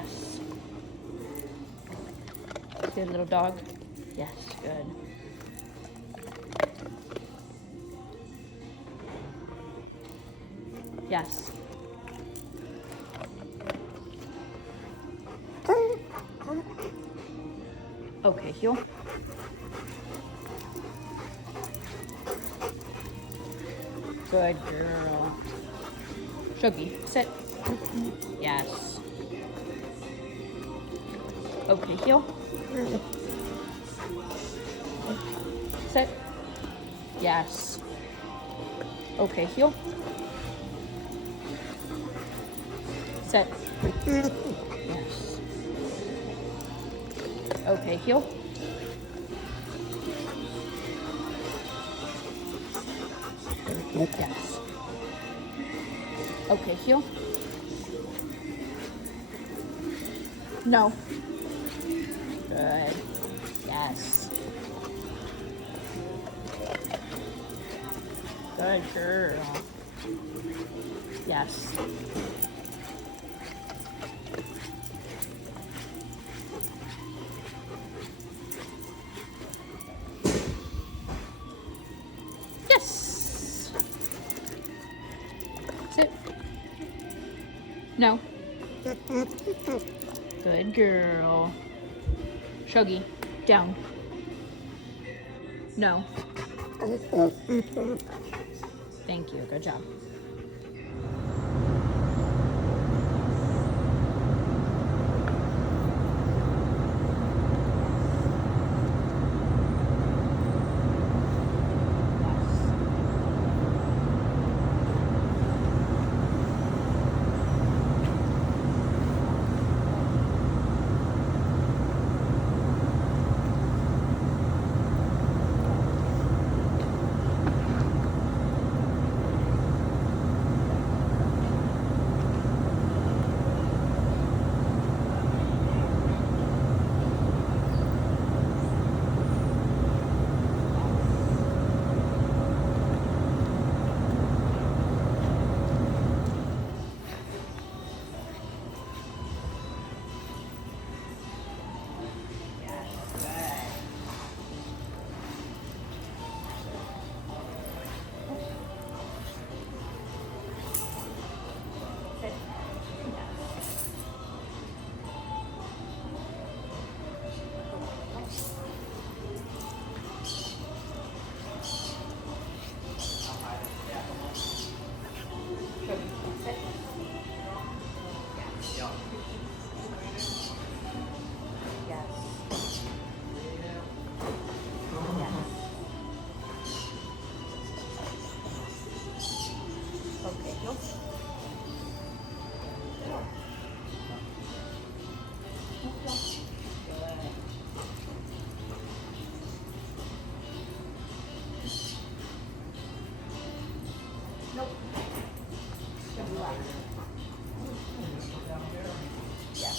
Yes. Good little dog. Yes, good. Yes. Okay, heel. Good girl. Shuggy, sit. Yes. Okay, heel. Sit. Yes. Okay, heel. Sit. Yes. Okay, heel. Yes. Okay, heel. No. Good. Yes. Good girl. Yes. Yes. Sit. No. Good girl. Shuggy, down. No. Thank you. Good job. Okay, heel. Nope. Should be left. Yeah.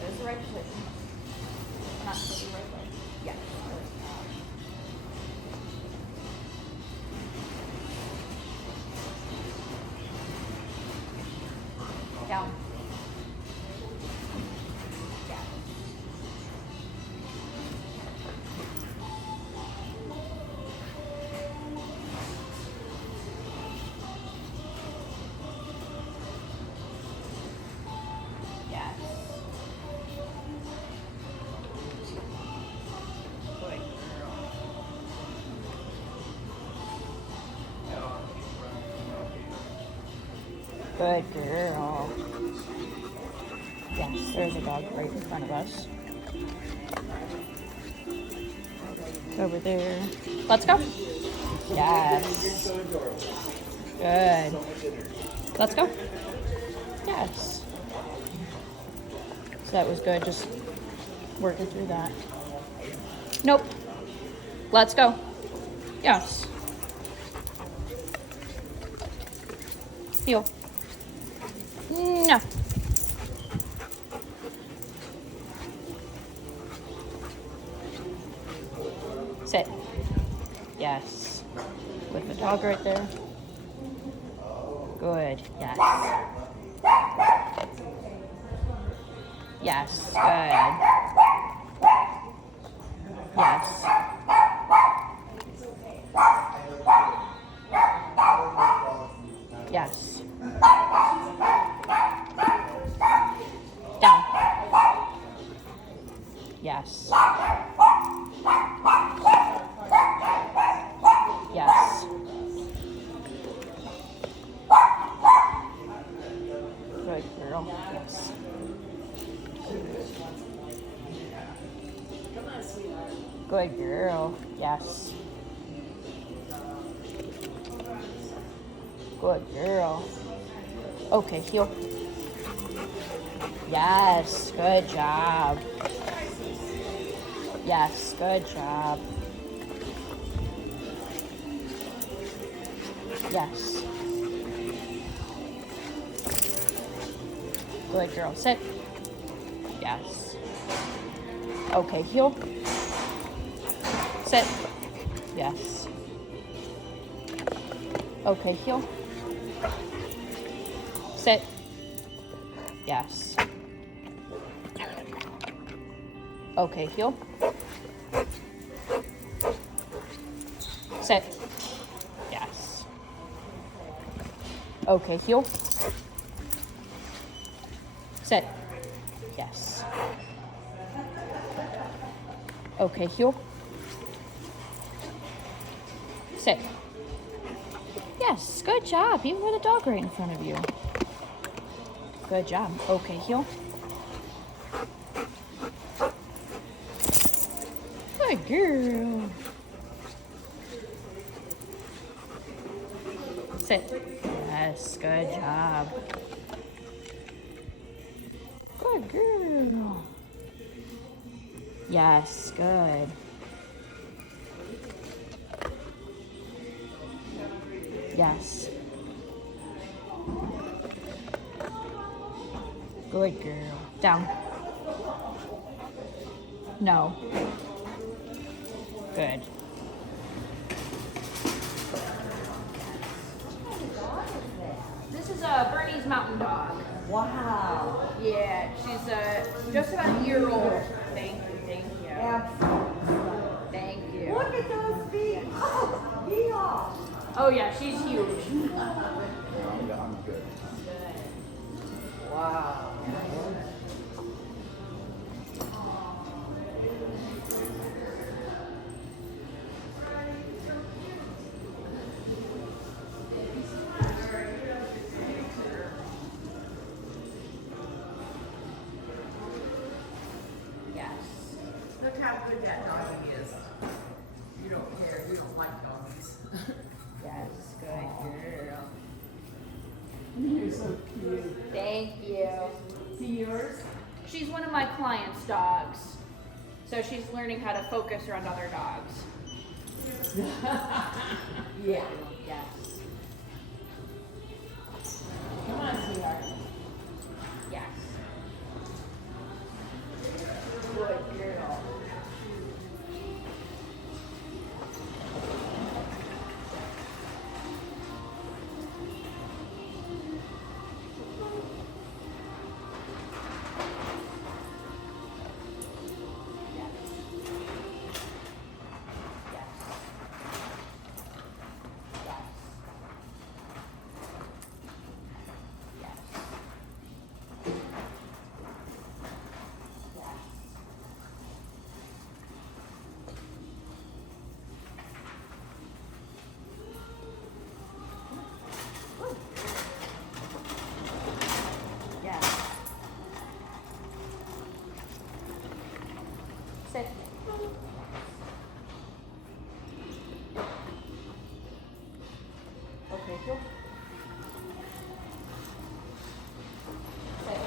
There's the right position. Not the right way. Yeah. Down. Yeah. Yes. Good girl. Good girl. Yes, there's a dog right in front of us. Over there. Let's go. Yes. Good. Let's go. Yes. So that was good, just working through that. Nope. Let's go. Yes. Heel. No. Sit. Yes. With the dog right there. Good. Yes. Yes, good. Yes. Yes. Down. Yes. Yes. Good girl. Yes. Good girl. Yes. Good girl. Okay, heel. Yes, good job. Yes, good job. Yes. Good girl. Sit. Yes. Okay, heel. Sit. Yes. Okay, heel. Sit. Yes. Okay, heel. Sit. Yes. Okay, heel. Sit. Yes. Okay, heel. Sit. Yes, good job. Even with a dog right in front of you. Good job. Okay, heel. Good girl. Sit. Yes, good job. Good girl. Yes, good. Yes. Good girl. Down. No. Good. This is Bernie's mountain dog. Wow. Yeah, she's just about a year old. Thank you, thank you. Absolutely. Thank you. Look at those feet. Oh, yeehaw. Oh yeah, she's huge. I'm good. Wow. Yes. Look how good that doggy is. You don't care, you don't like doggies. Yes, good girl. You're so cute. Thank you. See yours? She's one of my clients' dogs. So she's learning how to focus around other dogs. Yeah. Yes. Come on, sweetheart. Yes. Good girl. Sit. Okay, go. Sit.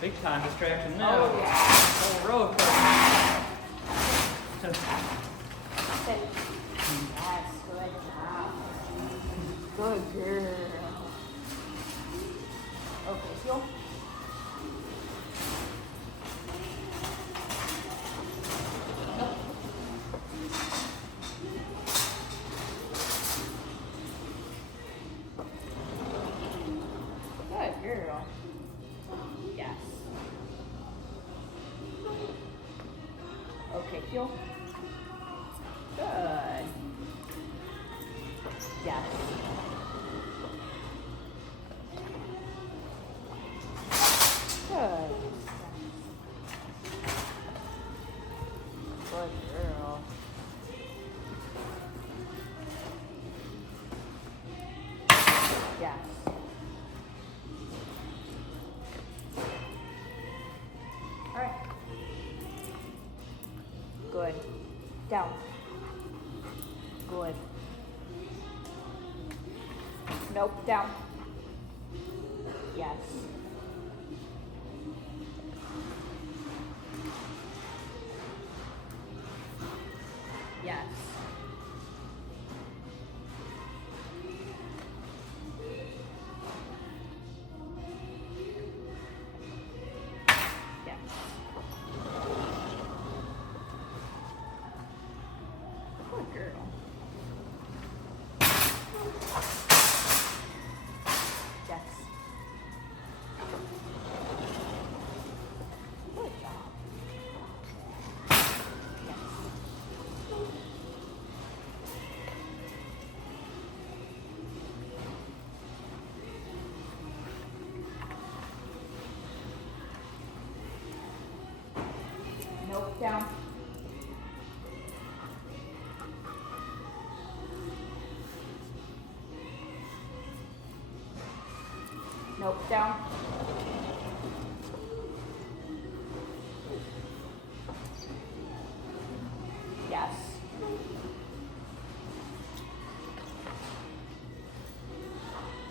Big time distraction now. Oh, yeah. Whole row of cars. Sit. Yes, good job. Good girl. Okay, heel. Nope. Good girl. Yes. Okay, heel. Good. Yes. Good. Good girl. Yes. All right. Good. Down. Good. Nope, down. Yes. Yes. Yes. Good girl. Yes. Good job. Yes. Nope, down. Nope, down. Yes.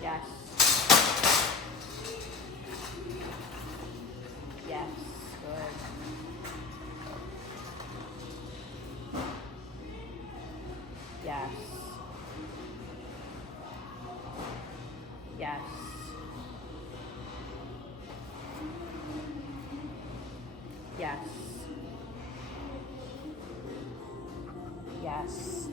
Yes. Yes. Good. Yes. Yes. Yes. Yes.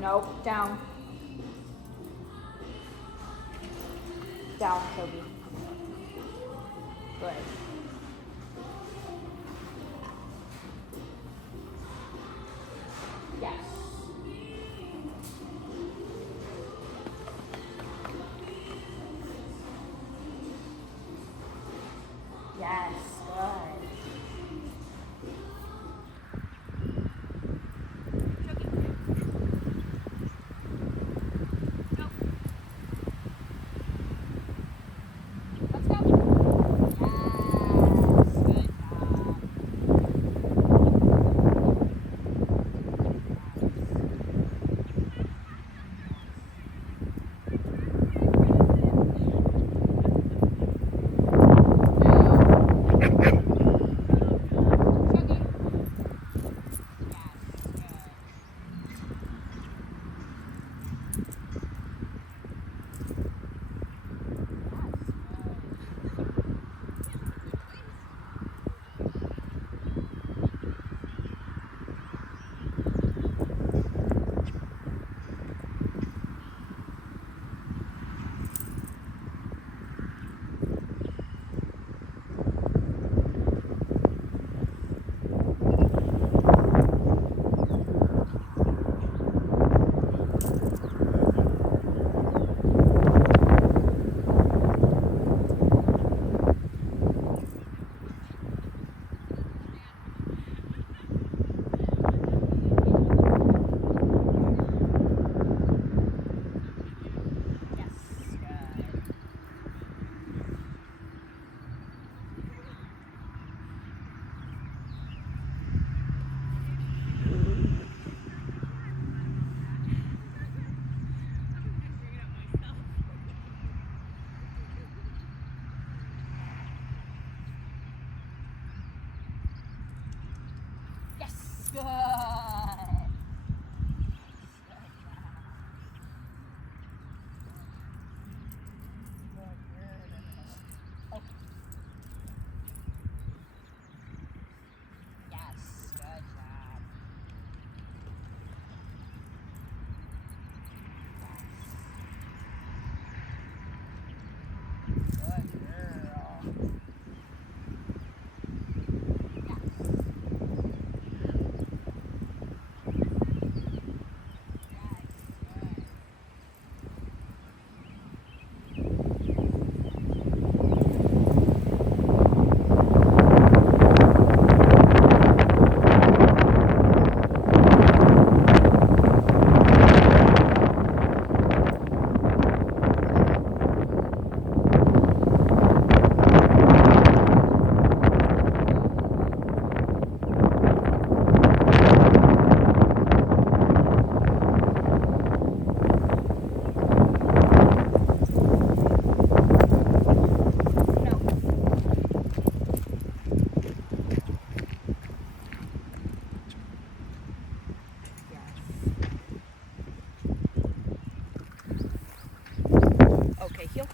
Nope, down. Down, Toby. Good. Yes. Yes, good. Let's go. Yes, good job. Two. Good. Yes, good job. Good girl. Okay, heel.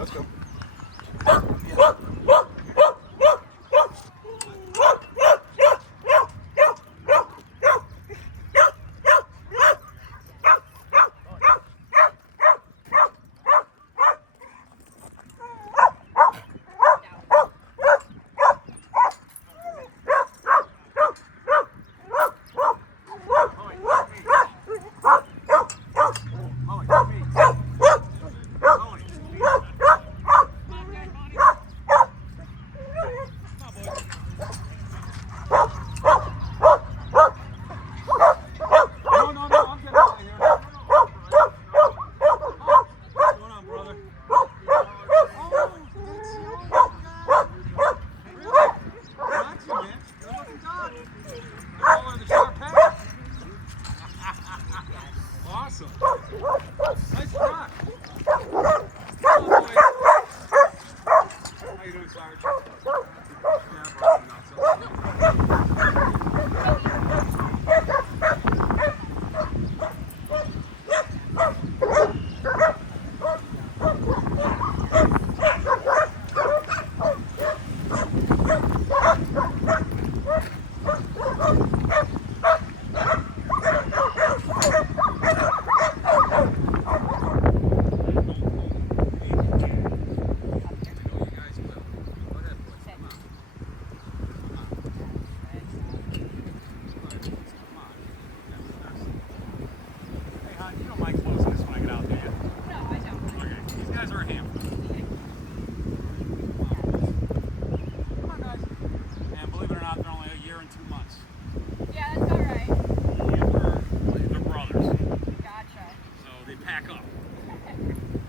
Let's go. come.